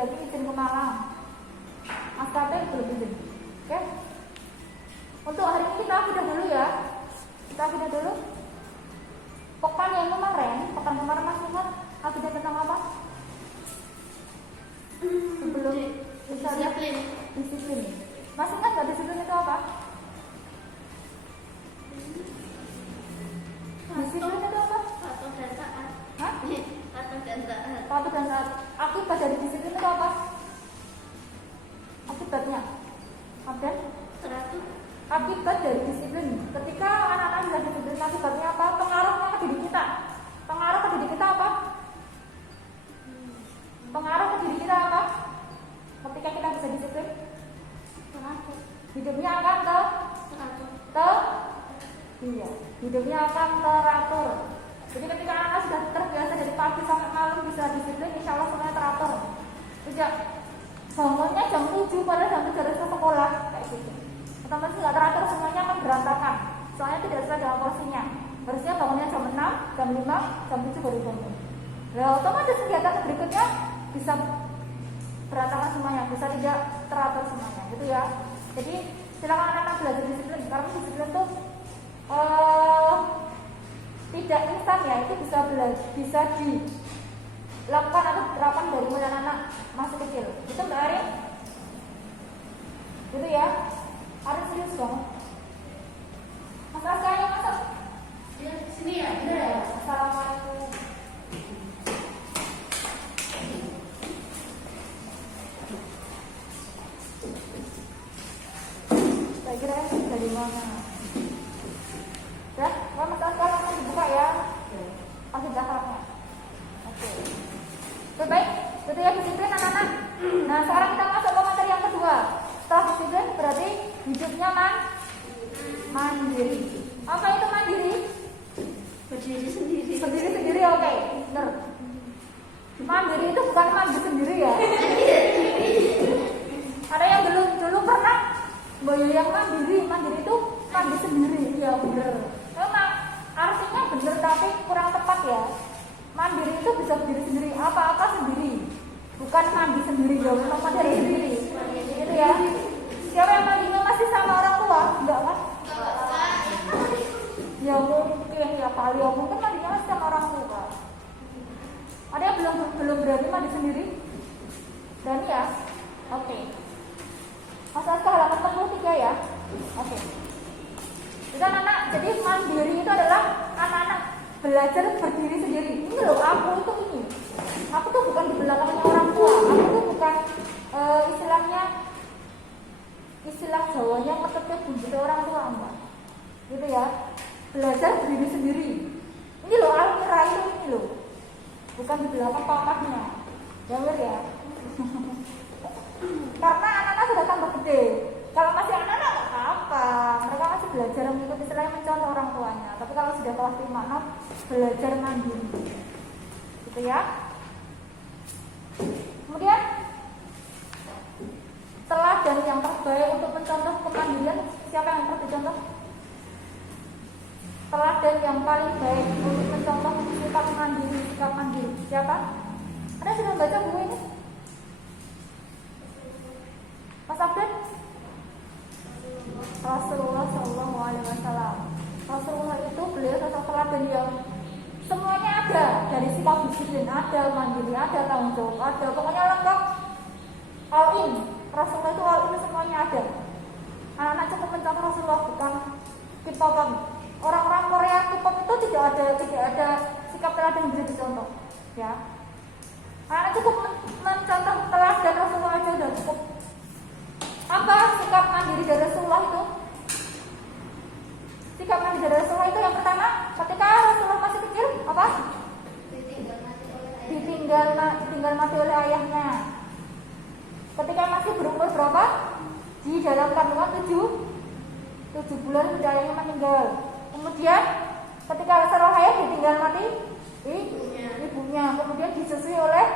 lagi izin ke Malang. Mas Kapten belum izin. Oke? Untuk hari ini kita sudah dulu ya. Kita sudah dulu. Pekan yang kemarin masih ingat akidah tentang apa? Sebelum disiplin. Masih ingat nggak disiplin itu apa? Disiplin itu apa? Patuh dan taat. Hah? Patuh dan taat. Patuh dan taat. Akibat dari disiplin itu apa? Akibatnya? Kapten? Teratur. Akibat dari disiplin. Ketika anak-anak sudah disiplin, akibatnya apa? Pengaruhnya ke diri kita. Pengaruh ke diri kita apa? Pengaruh ke diri kita apa? Ketika kita bisa disiplin, Teratur. hidupnya akan iya, hidupnya akan teratur. Jadi ketika anak-anak sudah terbiasa dari pagi sampai malam bisa disiplin, insya Allah semuanya teratur. Sejak bangunnya jam 7 pada jam 7 harus ke sekolah kayak gitu. Otomatis nggak teratur, semuanya akan berantakan. Soalnya tidak sesuai dengan porsinya. Harusnya bangunnya jam 6, jam 5, jam 7 baru bangun. Nah, otomatis kegiatan berikutnya bisa berantakan semuanya, bisa tidak teratur semuanya, gitu ya. Jadi silakan anak-anak belajar disiplin, karena disiplin itu tidak instan ya, itu bisa dilakukan atau diterapkan dari mulai anak masih kecil. Itu Mbak Ari? Gitu ya. Ari serius dong. Mas Aska yang masuk. Ya, sini ya. Assalamualaikum. Saya kira dari mana? Ya, Mas Aska langsung dibuka ya. Langsung daftarnya. Oke. Baik, itu ya disiplin anak-anak. Nah, sekarang kita masuk ke materi yang kedua. Setelah disiplin berarti hidupnya mandiri. Apa itu mandiri? Berdiri sendiri. Sendiri-sendiri, oke. Bener. Mandiri itu bukan mandi sendiri ya. Ada yang dulu pernah yang mandiri itu mandi sendiri. Ya bener. Memang artinya bener tapi kurang tepat ya. Mandiri itu bisa berdiri sendiri, apa-apa sendiri. Bukan mandi sendiri, ya memang mandiri sendiri. Gitu ya. Siapa yang mandinya masih sama orang tua? Enggak kan? Ya mungkin ya kali ya mungkin mandinya masih sama orang tua. Ada yang belum berani mandi sendiri? Berani ya? Oke. Mas Aska halaman 43 ya. Oke. Jadi anak-anak, jadi mandiri itu adalah anak-anak belajar berdiri sendiri. Ini loh, aku itu ini. Aku tuh bukan di belakangnya orang tua. Aku tuh bukan istilah Jawanya ngetepnya bunyi orang tua enggak. Gitu ya. Belajar berdiri sendiri. Ini loh Almira itu ini loh. Bukan di belakang papahnya. Dengar ya. Karena anak-anak sudah tambah gede. Kalau masih anak-anak nggak apa, mereka masih belajar mengikuti istilahnya mencontoh orang tuanya. Tapi kalau sudah kelas 5, belajar mandiri, gitu ya. Kemudian teladan yang terbaik untuk mencontoh kemandirian, siapa yang harus dicontoh? Teladan yang paling baik untuk mencontoh sikap mandiri, siapa? Ada sudah baca buku ini? Mas Abdul? Rasulullah Shallallahu Alaihi Wasallam. Rasulullah itu beliau sosok teladan yang semuanya ada, dari sikap disiplin ada, mandiri ada, tanggung jawab ada, pokoknya lengkap. All in, Rasulullah itu all in semuanya ada. Anak-anak cukup mencontoh Rasulullah, bukan K-pop. Orang-orang Korea K-pop itu tidak ada sikap teladan yang bisa dicontoh, ya. Anak-anak cukup mencontoh teladan Rasulullah aja udah cukup. Apa sikap mandiri dari Rasulullah itu? Sikap mandiri dari Rasulullah itu yang pertama, ketika Rasulullah masih kecil, apa? Ditinggal mati oleh ayahnya. Ketika masih berumur berapa? Di dalam kandungan 7 bulan sudah ayahnya meninggal. Kemudian ketika Rasulullah hayat ditinggal mati ibunya. Kemudian disusui oleh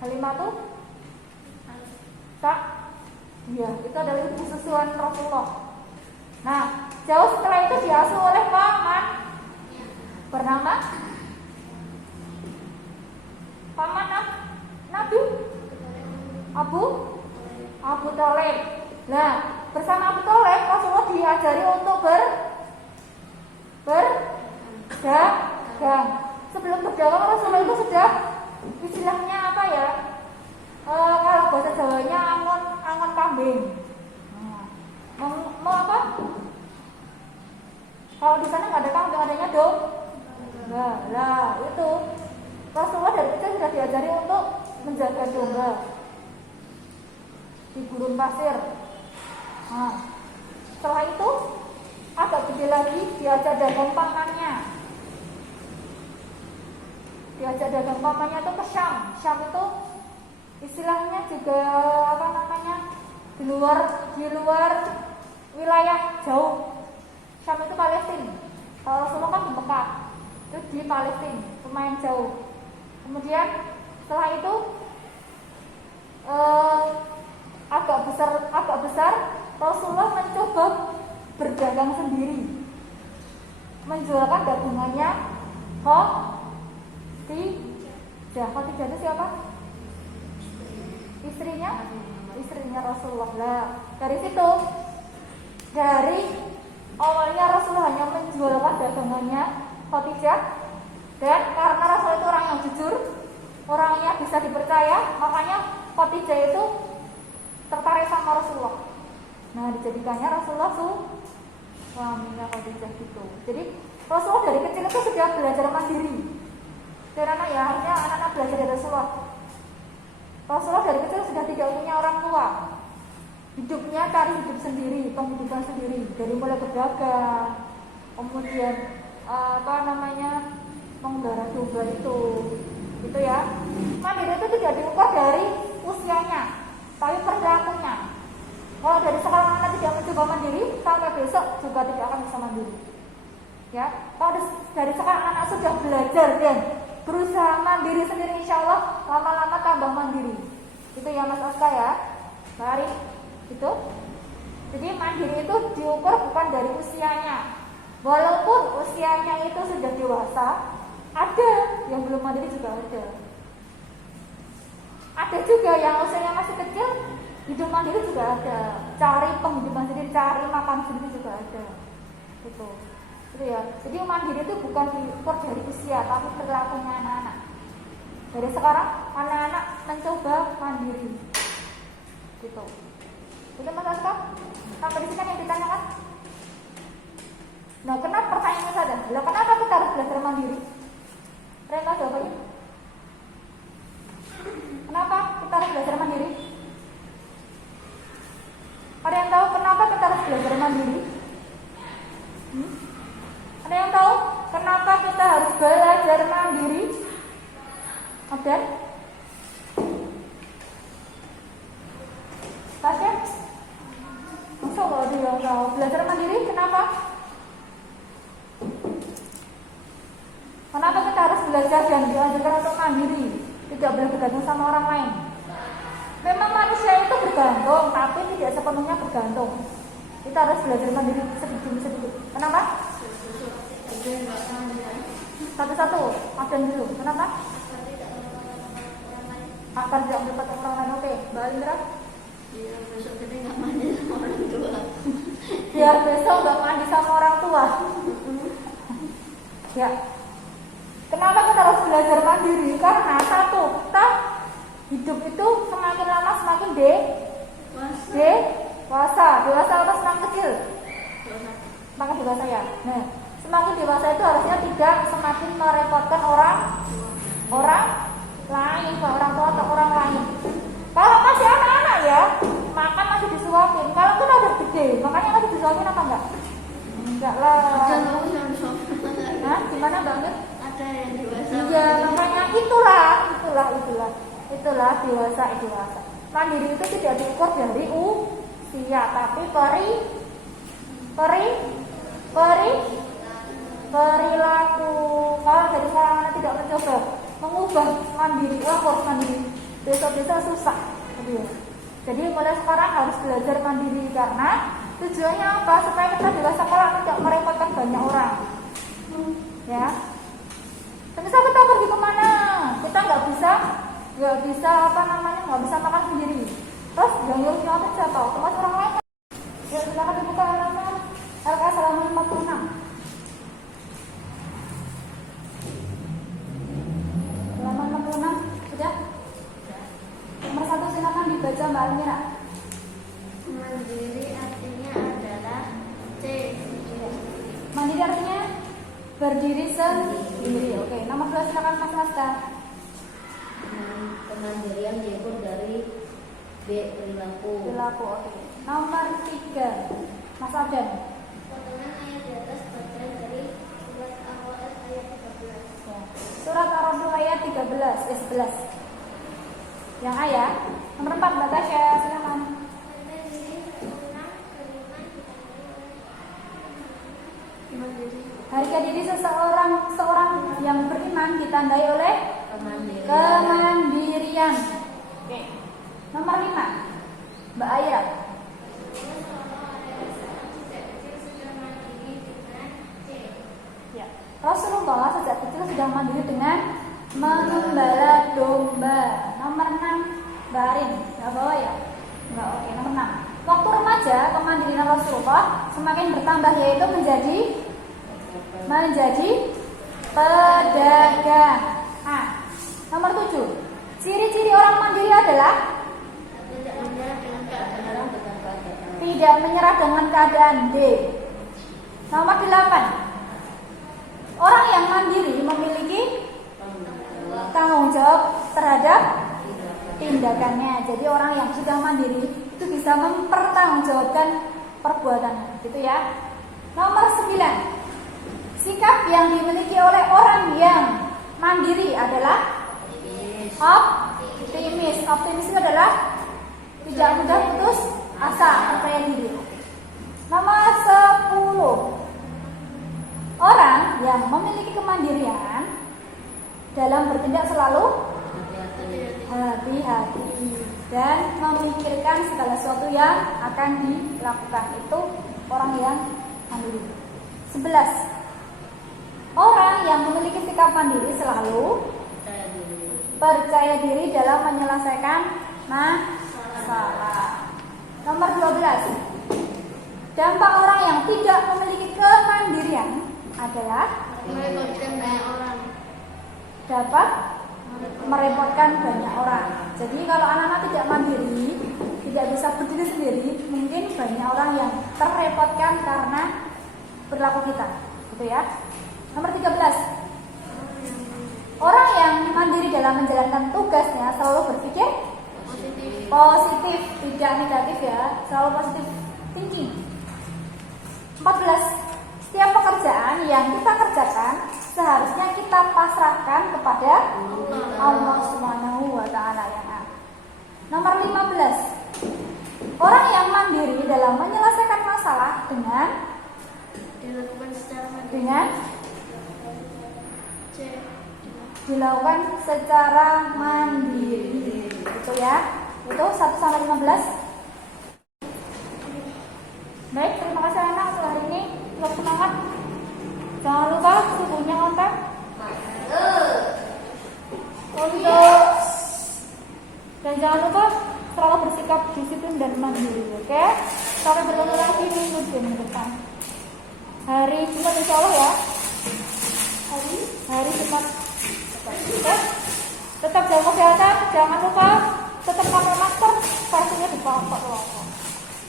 Halimatu Iya, itu adalah ibu susuan Rasulullah. Nah, jauh setelah itu diasuh oleh paman bernama paman Nabi Abu Thalib. Nah, bersama Abu Thalib Rasulullah diajari untuk berdagang. Sebelum berdagang Rasulullah itu sudah istilahnya apa ya? Kalau bahasa Jawanya angon kambing. Nah, mau apa? Kalau di sana nggak ada kambing, adanya domba. Lah itu Rasulullah dari kecil sudah diajari untuk menjaga domba di gurun pasir. Nah, setelah itu agak gede lagi diajak dagang pamannya. Diajak dagang pamannya itu ke Syam. Syam itu istilahnya juga apa namanya di luar wilayah jauh. Syam itu Palestina. Kalau Rasulullah kan di Mekah, itu di Palestina, lumayan jauh. Kemudian setelah itu agak besar Rasulullah mencoba berdagang sendiri, menjualkan dagangannya Khadijah itu siapa? Istrinya Rasulullah. Nah, dari situ, dari awalnya Rasulullah hanya menjualkan dagangannya Khadijah, dan karena Rasul itu orang yang jujur, orangnya bisa dipercaya, makanya Khadijah itu tertarik sama Rasulullah. Nah, dijadikannya Rasulullah suaminya Khadijah gitu. Jadi Rasulullah dari kecil itu sudah belajar mandiri. Dan harusnya anak-anak belajar dari Rasulullah. Rasulullah dari kecil sudah tidak punya orang tua. Hidupnya cari hidup sendiri, penghidupan sendiri. Dari mulai berdagang, kemudian menggarap domba itu ya. Mandiri itu tidak diukur dari usianya, tapi perilakunya. Kalau dari sekarang anak tidak mencoba mandiri, sampai besok juga tidak akan bisa mandiri. Ya, kalau dari sekarang anak sudah belajar dan berusaha mandiri sendiri, insya Allah lama-lama tambah mandiri. Itu ya Mas Oska ya, mari itu. Jadi mandiri itu diukur bukan dari usianya. Walaupun usianya itu sudah dewasa, ada yang belum mandiri juga ada. Ada juga yang usianya masih kecil, hidup mandiri juga ada. Cari penghidupan sendiri, cari makan sendiri juga ada. Itu ya. Jadi mandiri itu bukan diukur dari usia, tapi perilakunya anak-anak. Dari sekarang anak-anak mencoba mandiri. Gitu. Itu Mas Aska? Sampai di sini kan yang ditanyakan? Nah, kenapa pertanyaannya saja? Lah, kenapa kita harus belajar mandiri? Rena jawabannya? Kenapa kita harus belajar mandiri? Ada yang tahu kenapa kita harus belajar mandiri? Ada yang tahu kenapa kita harus belajar mandiri? Oke? Tasya? Masa gak ada yang tahu belajar mandiri? Kenapa? Kenapa kita harus belajar dan diajarkan untuk mandiri? Tidak boleh bergantung sama orang lain. Memang manusia itu bergantung, tapi tidak sepenuhnya bergantung. Kita harus belajar mandiri sedikit-sedikit. Kenapa? Satu-satu, makan dulu. Kenapa? Akan tidak mendapatkan orang lain. Oke, Mbak Indra? Biar besok kita nggak mandi sama orang tua. Biar besok nggak mandi sama orang tua. Ya. Kenapa kita harus belajar mandiri? Karena satu, kita hidup itu semakin lama semakin dewasa. Dewasa atau semakin kecil? Semakin dewasa ya. Nah, semakin dewasa itu harusnya tidak semakin merepotkan orang lain, orang tua atau orang lain. Kalau masih anak-anak ya, makan masih disuapin. Kalau kita udah gede, makanya masih disuapin apa enggak? Enggak lah. Nah, gimana banget? Ada yang dewasa. Iya, makanya itulah dewasa. Mandiri itu tidak diukur dari usia, tapi perilaku. Kalau dari seorang anak tidak mencoba mengubah mandiri, harus mandiri, besok-besok susah. Jadi mulai sekarang harus belajar mandiri, karena tujuannya apa? Supaya kita dewasa kelak tidak merepotkan banyak orang. Ya. Misal kita pergi kemana, kita nggak bisa nggak bisa nggak bisa makan sendiri. Terus yang nyuruh nyontek siapa? Otomatis orang lain. Ya silakan dibuka halaman LKS halaman 56. Halaman 56 sudah. Nomor 1 silakan dibaca Mbak Almira. Mandiri artinya adalah C. Mandiri artinya berdiri sendiri. Oke, nomor 2 silakan Mas Lasta. Kemandirian diukur dari B. Perilaku. Oke. Nomor 3 Mas Abdan. Potongan ayat di atas bagian dari surat Al-Qur'an ayat 13. Surat Ar-Ra'd ayat 11. Yang ayat nomor 4 Mbak Tasya, silakan. Harga diri seorang yang beriman ditandai oleh kemandirian. Oke. Nomor 5 Mbak Aya. Ya. Rasulullah sejak kecil sudah mandiri dengan mengembala domba. Nomor 6 Mbak Arin. Nggak bawa ya? Nggak, oke. Nomor 6. Waktu remaja kemandirian Rasulullah semakin bertambah, yaitu menjadi pedagang. Nomor 7. Ciri-ciri orang mandiri adalah tidak menyerah dengan keadaan. D. Nomor 8. Orang yang mandiri memiliki tanggung jawab terhadap tindakannya. Jadi orang yang sudah mandiri itu bisa mempertanggungjawabkan perbuatannya, gitu ya. Nomor 9. Sikap yang dimiliki oleh orang yang mandiri adalah optimis. Optimis itu adalah tidak mudah putus asa, percaya diri. Nomor 10. Orang yang memiliki kemandirian dalam bertindak selalu hati-hati dan memikirkan segala sesuatu yang akan dilakukan. Itu orang yang mandiri. 11. Orang yang memiliki sikap mandiri selalu percaya diri dalam menyelesaikan masalah. Nomor 12. Dampak orang yang tidak memiliki kemandirian adalah dapat merepotkan banyak orang. Jadi kalau anak-anak tidak mandiri, tidak bisa berdiri sendiri, mungkin banyak orang yang terrepotkan karena perilaku kita, gitu ya. Nomor 13. Orang yang mandiri dalam menjalankan tugasnya selalu berpikir positif, tidak negatif ya, selalu positif thinking. 14. Setiap pekerjaan yang kita kerjakan seharusnya kita pasrahkan kepada Allah Subhanahu wa taala yang A. Nomor 15. Orang yang mandiri dalam menyelesaikan masalah dengan dilakukan secara mandiri. Itu ya. Itu 1 sampai 15. Baik, terima kasih anak untuk hari ini. Tetap semangat. Jangan lupa subuhnya kontak. Dan jangan lupa selalu bersikap disiplin dan mandiri. Oke? Sampai bertemu lagi minggu depan. Hari Jumat insya Allah ya. Hari Jumat. Oke? Tetap jaga kesehatan. Jangan lupa tetap pakai masker. Pastinya di bawah.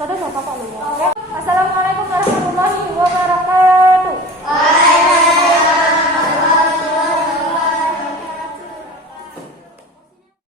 Sudah pakai loh ya. Oke? Assalamualaikum warahmatullahi wabarakatuh.